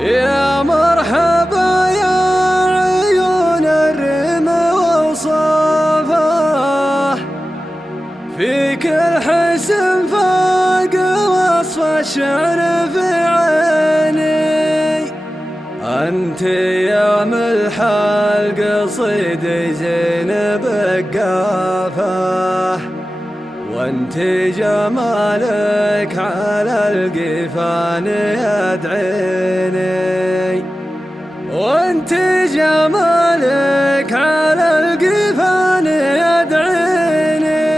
يا مرحبا يا عيون الرم وصفاه، فيك الحسن فاق وصف الشعر في عيني. أنت يا ملح القصيد زين بقافه، وانت جمالك على القفان يدعيني، وانت جمالك على القفان يدعيني.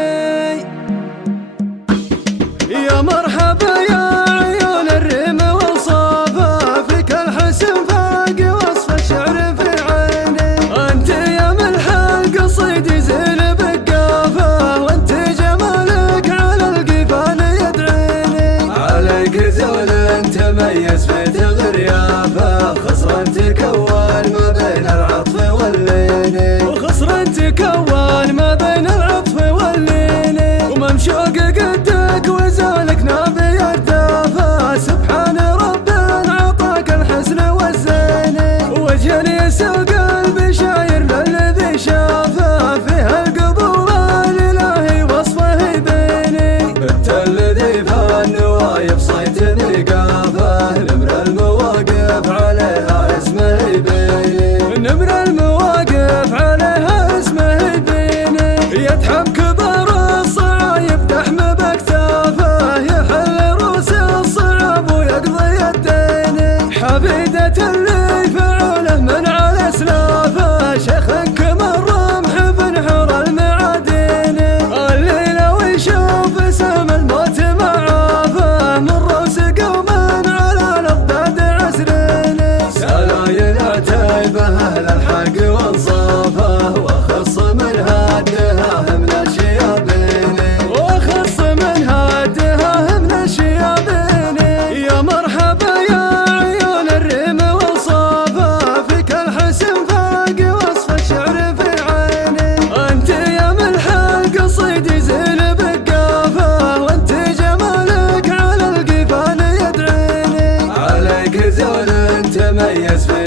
يا مرحبا يا عيون الرم وصفا، فيك الحسن فاق وصف الشعر في عيني. انت يا ملح القصيد زين بقافه، وانت جمالك على القفان يدعيني. عليك زول تميز في تغريافه، خصرا تكون ما بين العطف واللين، وخصرا تكون ما بين العطف واللين. وممشوق قدك وزالك نابي الدافه، سبحان رب عطاك الحسن والزين. وجه يسوق البشاير للذي شافه، فيها القبول الالهي وصفه يبيني. انت الذي فالنوايب صيت نقافه، نمر المواقف عليها اسمه يبيني. نمر المواقف عليها اسمه يبيني. يتحب كبر الصعايب تحم باكتافه، يحل روس الصعاب ويقضي الدين. حفيدة اللي فعله من على اسلافه، شيخ كمر رمح بنحر المعادين. الليلة ويشوف سهم الموت معافه، من روس قوم على الاضداد عسرين. سلايل عتيبه اهل الحق وانصافه، واخص من هادها من الشيابين، واخص من هادها من الشيابين. يا مرحبا يا عيون الرم وصفا، فيك الحسن فاق وصف الشعر في عيني. انت يا ملح القصيد زين بقافه، وانت جمالك على القفان يدعيني. عليك زول تميز في